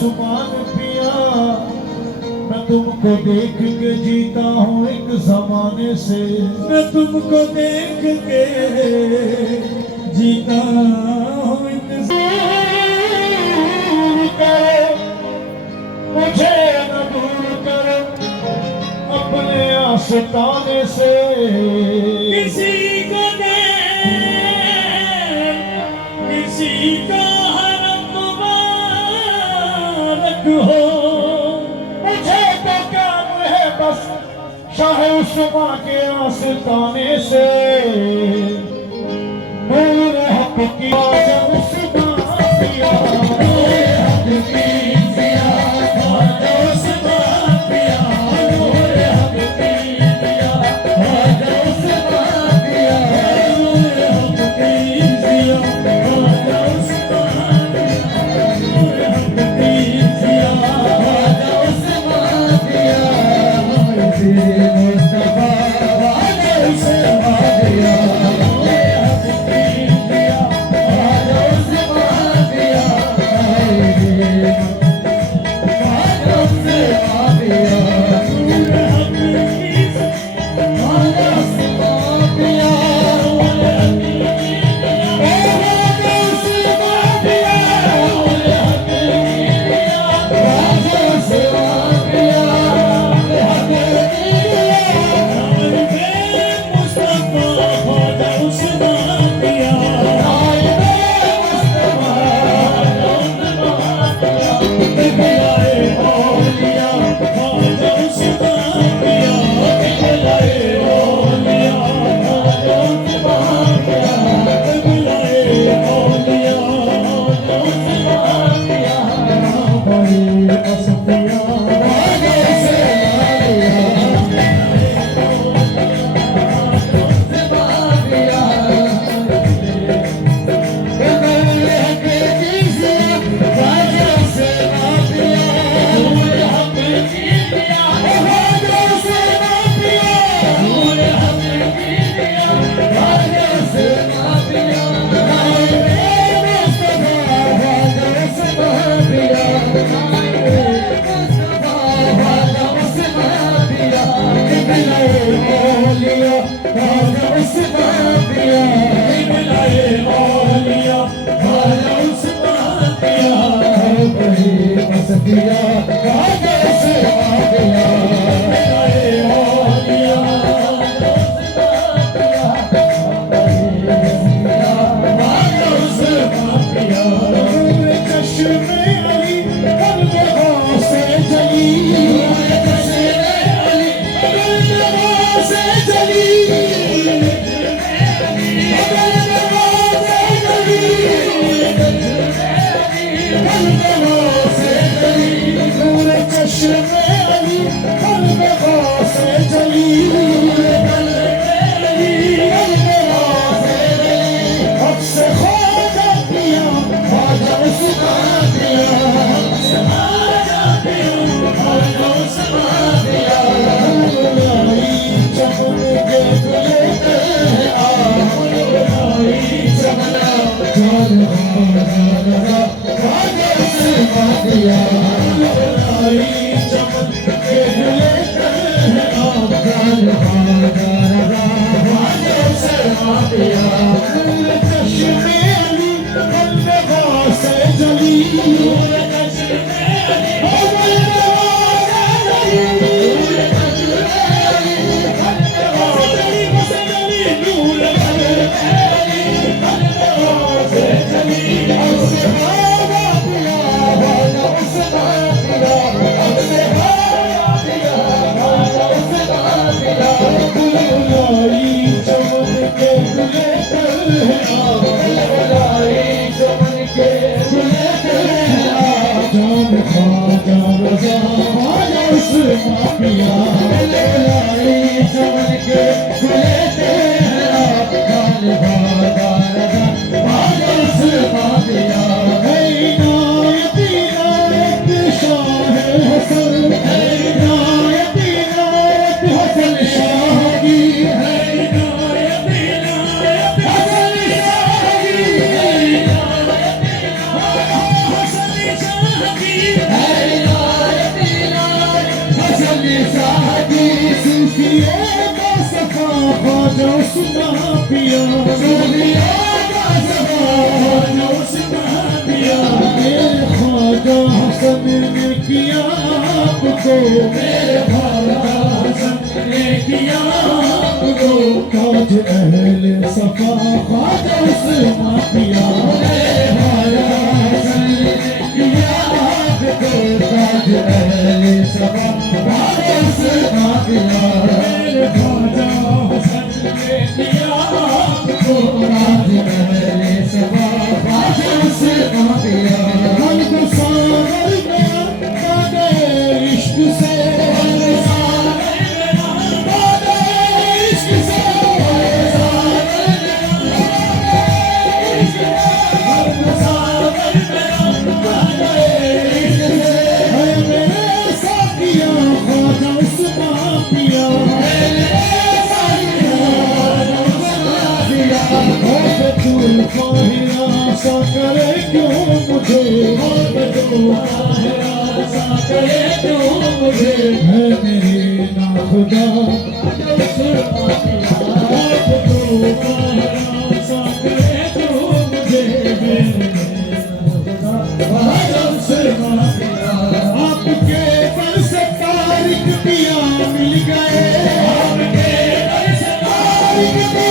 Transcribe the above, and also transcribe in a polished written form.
उस्मान पिया, मैं तुमको देख के जीता हूँ एक जमाने से, मैं तुमको देख के जीता हूँ एक मुझे न दूर करो अपने आस्ताने से। किसी को दे किसी को हरम मुबारक हो, मुझे तो काम है बस शाह उस्मा के आस्ताने से। नूर हक की ख्वाजा उस्मा पिया, नूर हक की दिया ख्वाजा उस्मा पिया, नूर हक की दिया ख्वाजा उस्मा पिया, नूर हक की दिया ख्वाजा उस्मा पिया, नूर हक की दिया ख्वाजा उस्मा पिया, तेरे मुस्तफा ख्वाजा उस्मा पिया, नूर हक की दिया ख्वाजा उस्मा पिया, तेरे ख्वाजा उस्मा पिया, नूर हक की ख्वाजा उस्मा पिया, नूर हक की ख्वाजा उस्मा पिया, नूर हक की ख्वाजा उस्मा पिया, नूर हक की मुस्तफा ख्वाजा उस्मा पिया, किबलाए औलिया ख्वाजा उस्मा पिया, किबलाए औलिया ख्वाजा उस्मा पिया, किबलाए औलिया ख्वाजा उस्मा पिया, बड़ी असफिया ख्वाजा उस्मा पिया, सूफियों का सफा ख्वाजा उस्मान पिया, सूफियों का सफा ख्वाजा उस्मान पिया। मेरे ख्वाजा हसन ने किया आपको, मेरे ख्वाजा हसन ने किया आपको ताज अहले सफा ख्वाजा उस्मान पिया, मेरे ख्वाजा हसन ने किया आपको ताज अहले सफा ख्वाजा उस्मान पिया, मेरे ख्वाजा हसन ने किया आपको ताज अहले सफा ख्वाजा उस्मान पिया। हम सागर में बादे इश्क से, हम सागर में बादे इश्क से, हम सागर में बादे इश्क से। है मेरे साथिया ख्वाजा उस्मान पिया, मेरे साथिया ख्वाजा उस्मान पिया। तू काहिरा सा करे क्यों मुझे, तू काहिरा सा करे क्यों मुझे। है मेरे ना खुदा ख्वाजा उस्मान पिया।